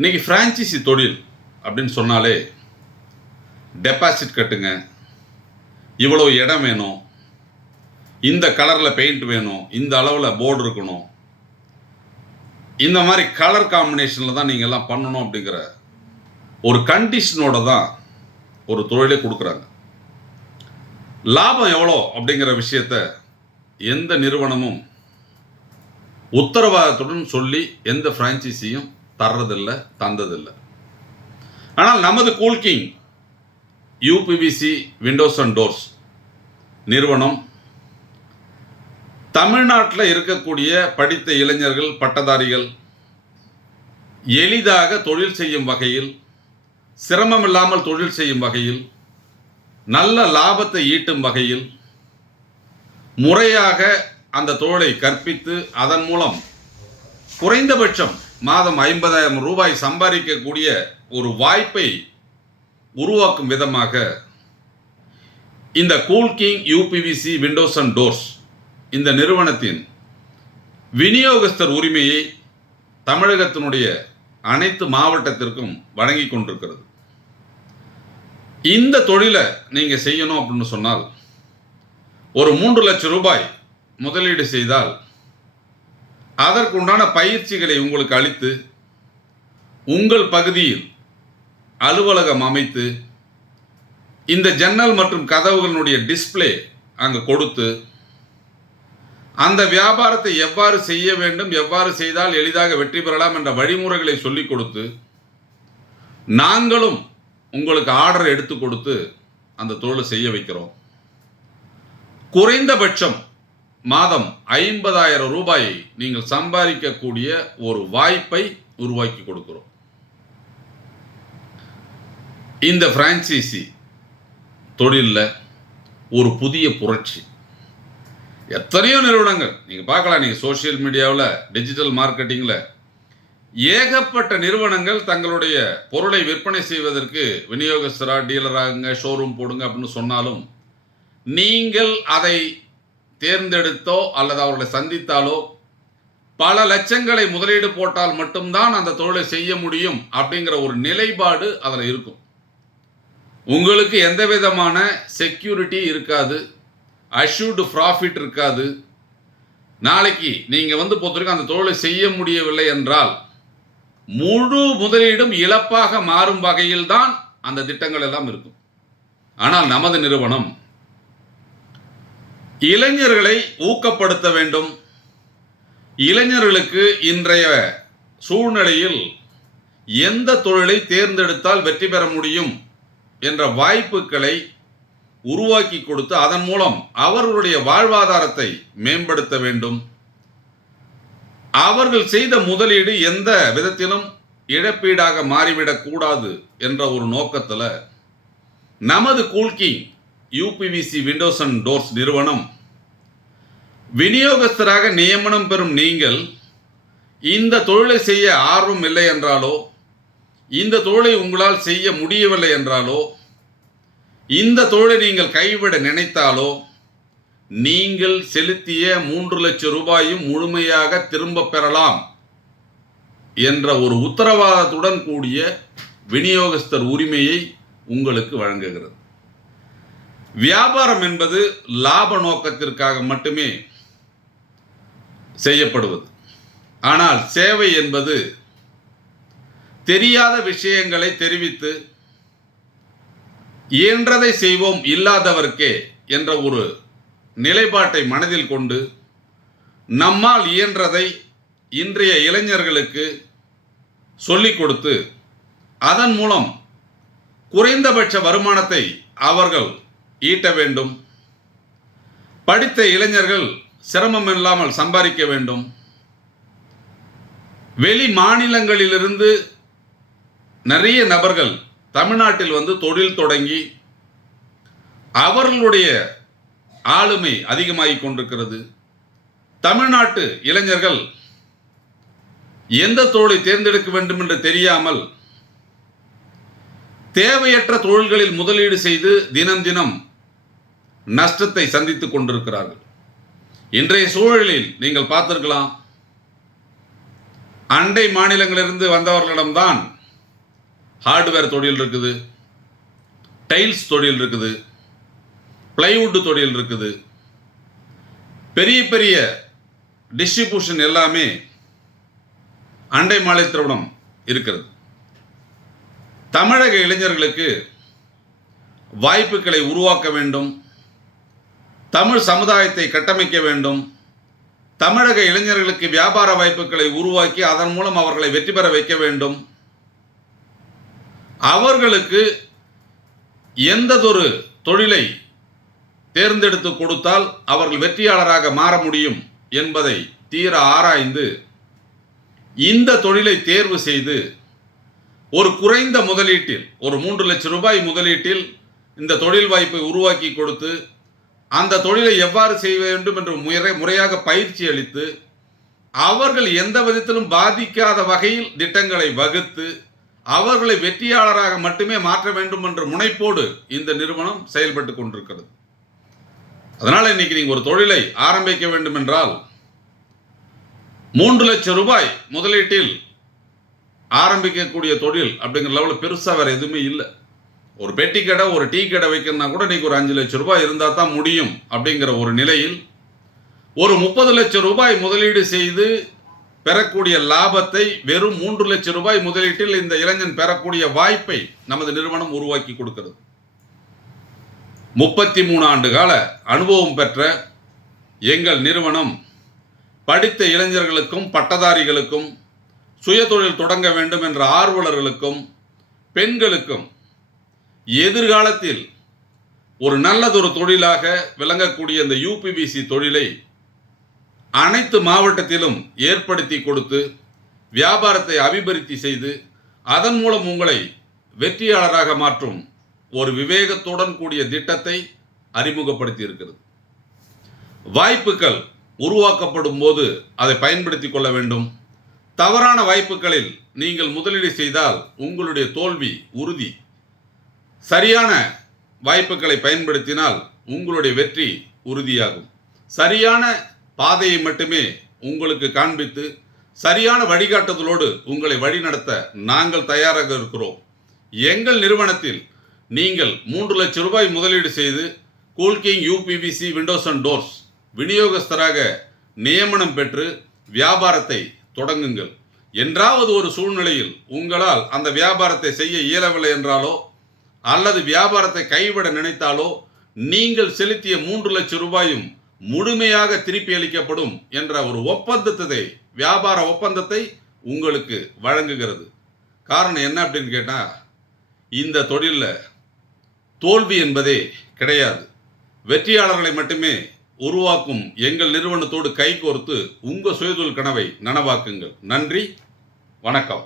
இன்னைக்கு ஃப்ரான்ச்சைசி தொழில் அப்படின்னு சொன்னாலே டெபாசிட் கட்டுங்க. இவ்வளோ இடம் வேணும். இந்த கலரில் பெயிண்ட் வேணும். இந்த அளவில் போர்டு இருக்கணும். இந்த மாதிரி கலர் காம்பினேஷனில் தான் நீங்கள் எல்லாம் பண்ணணும் அப்படிங்கிற ஒரு கண்டிஷனோட தான் ஒரு தொழிலே கொடுக்குறாங்க. லாபம் எவ்வளோ அப்படிங்கிற விஷயத்த எந்த நிறுவனமும் உத்தரவாதத்துடன் சொல்லி எந்த ஃப்ரான்ச்சைசியும் தர்றதில்லை தந்ததில்லை. ஆனால் நமது cool king UPVC windows and doors நிறுவனம் தமிழ்நாட்டில் இருக்கக்கூடிய படித்த இளைஞர்கள் பட்டதாரிகள் எளிதாக தொழில் செய்யும் வகையில் சிரமம் இல்லாமல் தொழில் செய்யும் வகையில் நல்ல லாபத்தை ஈட்டும் வகையில் முறையாக அந்த தொழிலை கற்பித்து அதன் மூலம் குறைந்தபட்சம் மாதம் ஐம்பதாயிரம் ரூபாய் சம்பாதிக்கக்கூடிய ஒரு வாய்ப்பை உருவாக்கும் விதமாக இந்த cool king UPVC windows and doors இந்த நிறுவனத்தின் விநியோகஸ்தர் உரிமையை தமிழகத்தினுடைய அனைத்து மாவட்டத்திற்கும் வழங்கி கொண்டிருக்கிறது. இந்த தொழிலை நீங்கள் செய்யணும் அப்படின்னு சொன்னால் ஒரு மூன்று லட்சம் ரூபாய் முதலீடு செய்தால் அதற்குண்டான பயிற்சிகளை உங்களுக்கு அளித்து உங்கள் பகுதியில் அலுவலகம் அமைத்து இந்த ஜன்னல் மற்றும் கதவுகளுடைய டிஸ்ப்ளே அங்கே கொடுத்து அந்த வியாபாரத்தை எவ்வாறு செய்ய வேண்டும் எவ்வாறு செய்தால் எளிதாக வெற்றி பெறலாம் என்ற வழிமுறைகளை சொல்லிக் கொடுத்து நாங்களும் உங்களுக்கு ஆர்டர் எடுத்து கொடுத்து அந்த தொழிலை செய்ய வைக்கிறோம். குறைந்தபட்சம் மாதம் ஐம்பதாயிரம் ரூபாயை நீங்கள் சம்பாதிக்கக்கூடிய ஒரு வாய்ப்பை உருவாக்கி கொடுக்கிறோம். இந்த பிரான்ச்சைசி தொழிலில் ஒரு புதிய புரட்சி. எத்தனையோ நிறுவனங்கள் நீங்கள் பார்க்கலாம் நீங்கள் சோஷியல் மீடியாவில் டிஜிட்டல் மார்க்கெட்டிங்கில் ஏகப்பட்ட நிறுவனங்கள் தங்களுடைய பொருளை விற்பனை செய்வதற்கு விநியோகஸ்தரா டீலராகுங்க ஷோரூம் போடுங்க அப்படின்னு சொன்னாலும் நீங்கள் அதை தேர்ந்தெடுத்தோ அல்லது அவர்களை சந்தித்தாலோ பல லட்சங்களை முதலீடு போட்டால் மட்டும்தான் அந்த தொழிலை செய்ய முடியும் அப்படிங்கிற ஒரு நிலைப்பாடு அதில் இருக்கும். உங்களுக்கு எந்த விதமான செக்யூரிட்டி இருக்காது அஷ்யூர்டு ப்ராஃபிட் இருக்காது. நாளைக்கு நீங்கள் வந்து பொறுத்தவரைக்கும் அந்த தொழிலை செய்ய முடியவில்லை என்றால் முழு முதலீடும் இழப்பாக மாறும் வகையில் தான் அந்த திட்டங்கள் எல்லாம் இருக்கும். ஆனால் நமது நிறுவனம் இளைஞர்களை ஊக்கப்படுத்த வேண்டும். இளைஞர்களுக்கு இன்றைய சூழ்நிலையில் எந்த தொழிலை தேர்ந்தெடுத்தால் வெற்றி பெற முடியும் என்ற வாய்ப்புகளை உருவாக்கி கொடுத்து அதன் மூலம் அவர்களுடைய வாழ்வாதாரத்தை மேம்படுத்த வேண்டும். அவர்கள் செய்த முதலீடு எந்த விதத்திலும் இழப்பீடாக மாறிவிடக்கூடாது என்ற ஒரு நோக்கத்தில் நமது cool king UPVC windows and doors நிறுவனம் விநியோகஸ்தராக நியமனம் பெறும் நீங்கள் இந்த தொழிலை செய்ய ஆர்வம் இல்லை என்றாலோ இந்த தொழிலை உங்களால் செய்ய முடியவில்லை என்றாலோ இந்த தொழிலை நீங்கள் கைவிட நினைத்தாலோ நீங்கள் செலுத்திய மூன்று லட்சம் ரூபாயும் முழுமையாக திரும்ப பெறலாம் என்ற ஒரு உத்தரவாதத்துடன் கூடிய விநியோகஸ்தர் உரிமையை உங்களுக்கு வழங்குகிறது. வியாபாரம் என்பது லாப நோக்கத்திற்காக மட்டுமே செய்யப்படுவது. ஆனால் சேவை என்பது தெரியாத விஷயங்களை தெரிவித்து இயன்றதை செய்வோம் இல்லாதவர்க்கே என்ற ஒரு நிலைப்பாட்டை மனதில் கொண்டு நம்மால் இயன்றதை இன்றைய இளைஞர்களுக்கு சொல்லிக் கொடுத்து அதன் மூலம் குறைந்தபட்ச வருமானத்தை அவர்கள் ஈட்ட வேண்டும். படித்த இளைஞர்கள் சிரமம் இல்லாமல் சம்பாதிக்க வேண்டும். வெளி மாநிலங்களிலிருந்து நிறைய நபர்கள் தமிழ்நாட்டில் வந்து தொழில் தொடங்கி அவர்களுடைய ஆளுமை அதிகமாகிக் கொண்டிருக்கிறது. தமிழ்நாட்டு இளைஞர்கள் எந்த தொழிலை தேர்ந்தெடுக்க வேண்டும் என்று தெரியாமல் தேவையற்ற தொழில்களில் முதலீடு செய்து தினம் தினம் நஷ்டத்தை சந்தித்துக் கொண்டிருக்கிறார்கள். இன்றைய சூழலில் நீங்கள் பார்த்திருக்கலாம் அண்டை மாநிலங்களிலிருந்து வந்தவர்களிடம்தான் ஹார்ட்வேர் தொழில் இருக்குது டைல்ஸ் தொழில் இருக்குது பிளைவுட் தொழில் இருக்குது. பெரிய பெரிய டிஸ்ட்ரிபியூஷன் எல்லாமே அண்டை மாநிலத்திடம் இருக்கிறது. தமிழக இளைஞர்களுக்கு வாய்ப்புகளை உருவாக்க வேண்டும். தமிழ் சமுதாயத்தை கட்டமைக்க வேண்டும். தமிழக இளைஞர்களுக்கு வியாபார வாய்ப்புகளை உருவாக்கி அதன் மூலம் அவர்களை வெற்றி பெற வைக்க வேண்டும். அவர்களுக்கு எந்ததொரு தொழிலை தேர்ந்தெடுத்து கொடுத்தால் அவர்கள் வெற்றியாளராக மாற முடியும் என்பதை தீர ஆராய்ந்து இந்த தொழிலை தேர்வு செய்து ஒரு குறைந்த முதலீட்டில் ஒரு மூன்று லட்சம் ரூபாய் முதலீட்டில் இந்த தொழில் வாய்ப்பை உருவாக்கி கொடுத்து அந்த தொழிலை எவ்வாறு செய்ய வேண்டும் என்று முறை முறையாக பயிற்சி அளித்து அவர்கள் எந்த விதத்திலும் பாதிக்காத வகையில் திட்டங்களை வகுத்து அவர்களை வெற்றியாளராக மட்டுமே மாற்ற வேண்டும் என்ற முனைப்போடு இந்த நிறுவனம் செயல்பட்டு கொண்டிருக்கிறது. அதனால் இன்னைக்கு நீங்கள் ஒரு தொழிலை ஆரம்பிக்க வேண்டும் என்றால் மூன்று லட்சம் ரூபாய் முதலீட்டில் ஆரம்பிக்கக்கூடிய தொழில் அப்படிங்கிற லெவலில் பெருசாக வேறு எதுவுமே இல்லை. ஒரு பெட்டி கடை ஒரு டீ கடை வைக்கணும்னா கூட இன்றைக்கி ஒரு அஞ்சு லட்சம் ரூபாய் இருந்தால் தான் முடியும் அப்படிங்கிற ஒரு நிலையில் ஒரு முப்பது லட்சம் ரூபாய் முதலீடு செய்து பெறக்கூடிய லாபத்தை வெறும் மூன்று லட்சம் ரூபாய் முதலீட்டில் இந்த இளைஞன் பெறக்கூடிய வாய்ப்பை நமது நிறுவனம் உருவாக்கி கொடுக்கிறது. முப்பத்தி மூணு ஆண்டு கால அனுபவம் பெற்ற எங்கள் நிறுவனம் படித்த இளைஞர்களுக்கும் பட்டதாரிகளுக்கும் சுயதொழில் தொடங்க வேண்டும் என்ற ஆர்வலர்களுக்கும் பெண்களுக்கும் எதிர்காலத்தில் ஒரு நல்லதொரு தொழிலாக விளங்கக்கூடிய இந்த யூபிபிசி தொழிலை அனைத்து மாவட்டத்திலும் ஏற்படுத்தி கொடுத்து வியாபாரத்தை அபிவிருத்தி செய்து அதன் மூலம் உங்களை வெற்றியாளராக மாற்றும் ஒரு விவேகத்துடன் கூடிய திட்டத்தை அறிமுகப்படுத்தி இருக்கிறது. வாய்ப்புகள் உருவாக்கப்படும் போது அதை பயன்படுத்தி கொள்ள வேண்டும். தவறான வாய்ப்புகளில் நீங்கள் முதலீடு செய்தால் உங்களுடைய தோல்வி உறுதி. சரியான வாய்ப்புகளை பயன்படுத்தினால் உங்களுடைய வெற்றி உறுதியாகும். சரியான பாதையை மட்டுமே உங்களுக்கு காண்பித்து சரியான வழிகாட்டுதலோடு உங்களை வழிநடத்த நாங்கள் தயாராக இருக்கிறோம். எங்கள் நிறுவனத்தில் நீங்கள் மூன்று லட்சம் ரூபாய் முதலீடு செய்து cool king UPVC windows and doors விநியோகஸ்தராக நியமனம் பெற்று வியாபாரத்தை தொடங்குங்கள். என்றாவது ஒரு சூழ்நிலையில் உங்களால் அந்த வியாபாரத்தை செய்ய இயலவில்லை என்றாலோ அல்லது வியாபாரத்தை கைவிட நினைத்தாலோ நீங்கள் செலுத்திய மூன்று லட்சம் ரூபாயும் முழுமையாக திருப்பி அளிக்கப்படும் என்ற ஒரு ஒப்பந்தத்தை வியாபார ஒப்பந்தத்தை உங்களுக்கு வழங்குகிறது. காரணம் என்ன அப்படின்னு கேட்டால் இந்த தொழிலில் தோல்வி என்பதே கிடையாது. வெற்றியாளர்களை மட்டுமே உருவாக்கும் எங்கள் நிறுவனத்தோடு கைகோர்த்து உங்கள் சுயதொழில் கனவை நனவாக்குங்கள். நன்றி வணக்கம்.